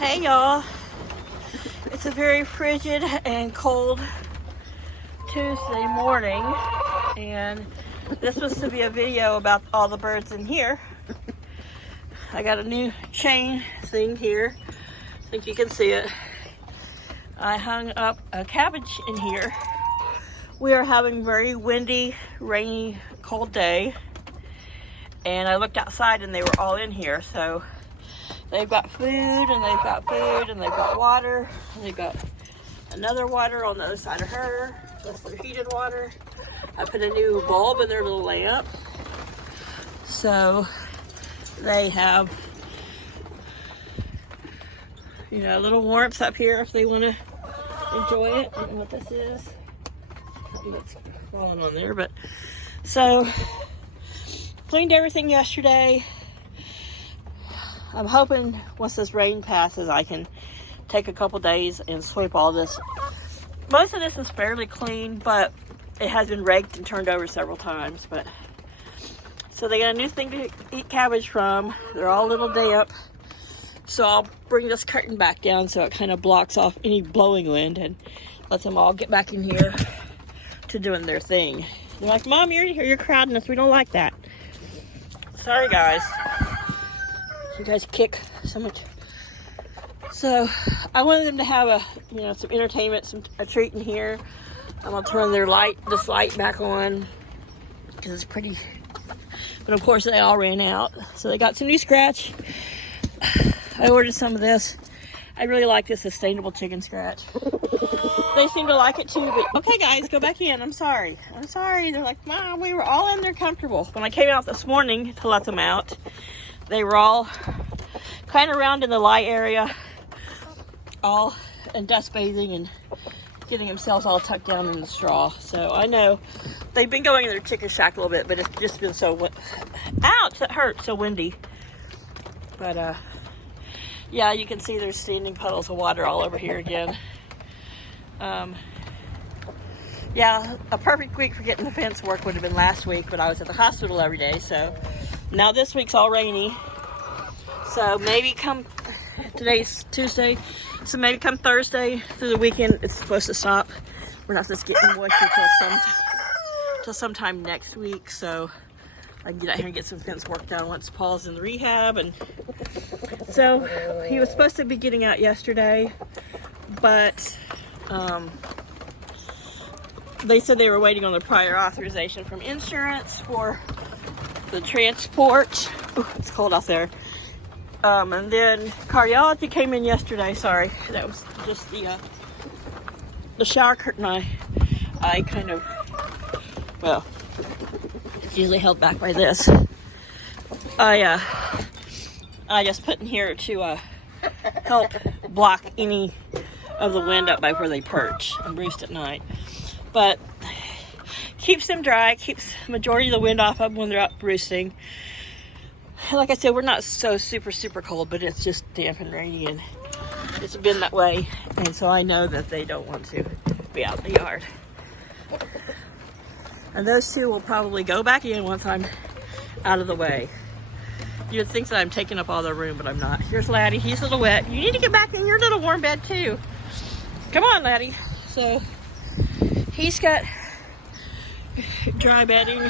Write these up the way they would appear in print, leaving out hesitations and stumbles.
Hey y'all, it's a very frigid and cold Tuesday morning, and this was to be a video about all the birds in here. I got a new chain thing here, I think you can see it. I hung up a cabbage in here. We are having a very windy, rainy, cold day, and I looked outside and they were all in here. So they've got food, and they've got food, and they've got water, and they've got another water on the other side of her. That's their heated water. I put a new bulb in their little lamp. So they have, you know, a little warmth up here if they want to enjoy it. I don't know what this is. It's crawling on there, but so cleaned everything yesterday. I'm hoping once this rain passes, I can take a couple days and sweep all this. Most of this is fairly clean, but it has been raked and turned over several times. But so they got a new thing to eat cabbage from. They're all a little damp. So I'll bring this curtain back down so it kind of blocks off any blowing wind and lets them all get back in here to doing their thing. They're like, Mom, you're crowding us. We don't like that. Sorry, guys. You guys kick so much. So I wanted them to have some entertainment, a treat in here. I'm gonna turn this light back on because it's pretty. But of course they all ran out. So they got some new scratch. I ordered some of this. I really like this sustainable chicken scratch. They seem to like it too, but okay guys, go back in. I'm sorry. They're like, Mom, we were all in there comfortable. When I came out this morning to let them out, they were all kind of around in the light area, all and dust bathing and getting themselves all tucked down in the straw. So I know they've been going in their chicken shack a little bit, but it's just been so, ouch, that hurt, so windy. But yeah, you can see there's standing puddles of water all over here again. Yeah, a perfect week for getting the fence work would have been last week, but I was at the hospital every day, so now this week's all rainy. So maybe today's Tuesday, so maybe come Thursday through the weekend, it's supposed to stop. We're not supposed to get any moisture till sometime next week, so I can get out here and get some fence work done once Paul's in the rehab. And so he was supposed to be getting out yesterday, but they said they were waiting on the prior authorization from insurance for the transport. Ooh, it's cold out there. And then cardiology came in yesterday. Sorry, that was just the shower curtain. I kind of, well, it's usually held back by this. I just put in here to help block any of the wind up by where they perch and roost at night. But keeps them dry, keeps the majority of the wind off of them when they're up roosting. Like I said, we're not so super cold, but it's just damp and rainy, and it's been that way. And so I know that they don't want to be out in the yard. And those two will probably go back in once I'm out of the way. You'd think that I'm taking up all their room, but I'm not. Here's Laddie. He's a little wet. You need to get back in your little warm bed too. Come on, Laddie. So he's got dry bedding.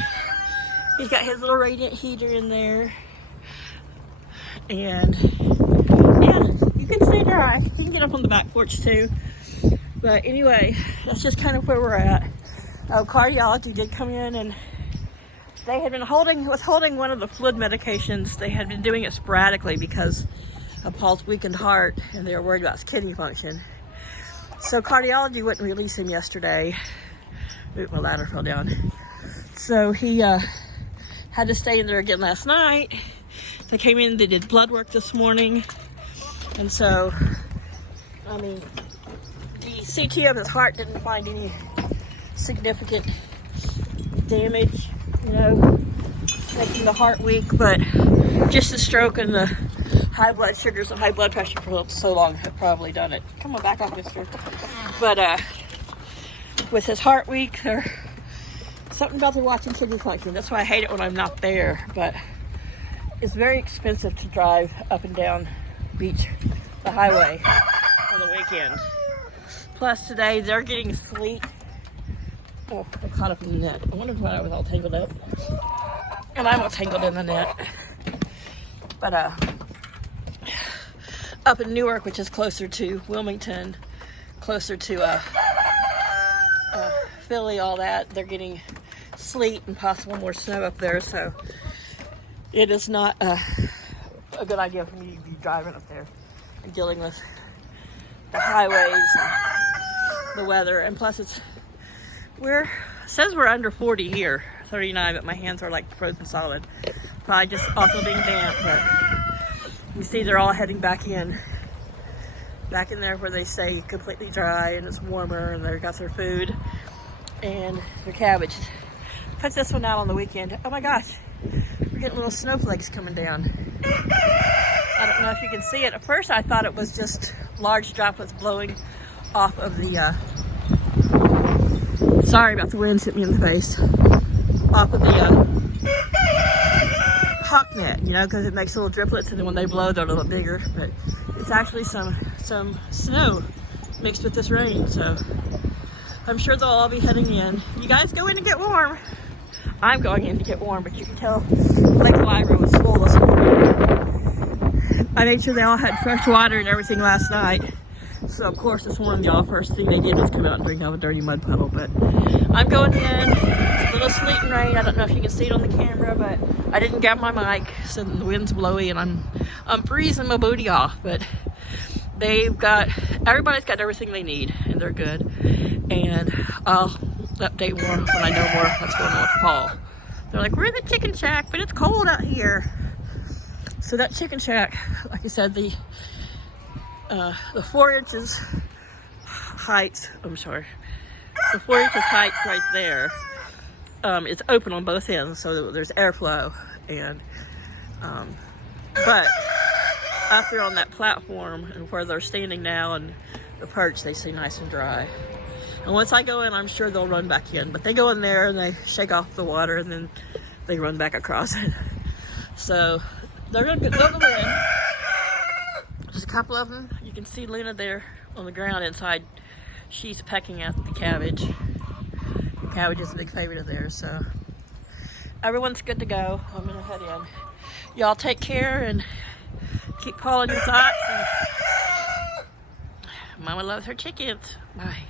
He's got his little radiant heater in there. And yeah, you can stay dry. You can get up on the back porch too. But anyway, that's just kind of where we're at. Cardiology did come in, and they had been holding one of the fluid medications. They had been doing it sporadically because of Paul's weakened heart, and they were worried about his kidney function. So cardiology wouldn't release him yesterday. Ooh, my ladder fell down. So he had to stay in there again last night. They came in, they did blood work this morning. And so, I mean, the CT of his heart didn't find any significant damage, you know, making the heart weak, but just the stroke and the high blood sugars and high blood pressure for so long have probably done it. Come on, back off, mister. But with his heart weak, or something about the watching kidney function. That's why I hate it when I'm not there. But it's very expensive to drive up and down Beach the highway on the weekend. Plus today they're getting sleet. Oh, I caught up in the net. I wondered why I was all tangled up. And I'm all tangled in the net. But up in Newark, which is closer to Wilmington, closer to Philly, all that, they're getting sleet and possible more snow up there, so it is not a good idea for me to be driving up there and dealing with the highways and the weather. And plus it says we're under 40 here, 39, but my hands are like frozen solid. Probably just also being damp, but you see they're all heading back in there where they stay completely dry and it's warmer, and they've got their food and their cabbage. Put this one out on the weekend. Oh my gosh, we're getting little snowflakes coming down. I don't know if you can see it. At first I thought it was just large droplets blowing off of the sorry about the wind, hit me in the face, off of the hawk net, you know, because it makes little driplets, and then when they blow they're a little bigger. But it's actually some snow mixed with this rain, so I'm sure they'll all be heading in. You guys go in and get warm. I'm going in to get warm, but you can tell Lake Lyra was full this morning. I made sure they all had fresh water and everything last night. So of course this morning the first thing they did was come out and drink out of a dirty mud puddle. But I'm going in. It's a little sleet and rain. I don't know if you can see it on the camera, but I didn't grab my mic, so the wind's blowy and I'm freezing my booty off. But everybody's got everything they need, and they're good. And I'll update more when I know more what's going on with Paul. They're like, we're in the chicken shack, but it's cold out here. So that chicken shack, like I said, the 4 inches height, the 4 inches height right there, it's open on both ends, so there's airflow. And but up there on that platform and where they're standing now and the perch, they stay nice and dry. And once I go in, I'm sure they'll run back in. But they go in there and they shake off the water and then they run back across it. So they'll go in. There's a couple of them. You can see Luna there on the ground inside. She's pecking at the cabbage. The cabbage is a big favorite of theirs. So everyone's good to go. I'm gonna head in. Y'all take care and keep Paul in your thoughts. And Mama loves her chickens. Bye.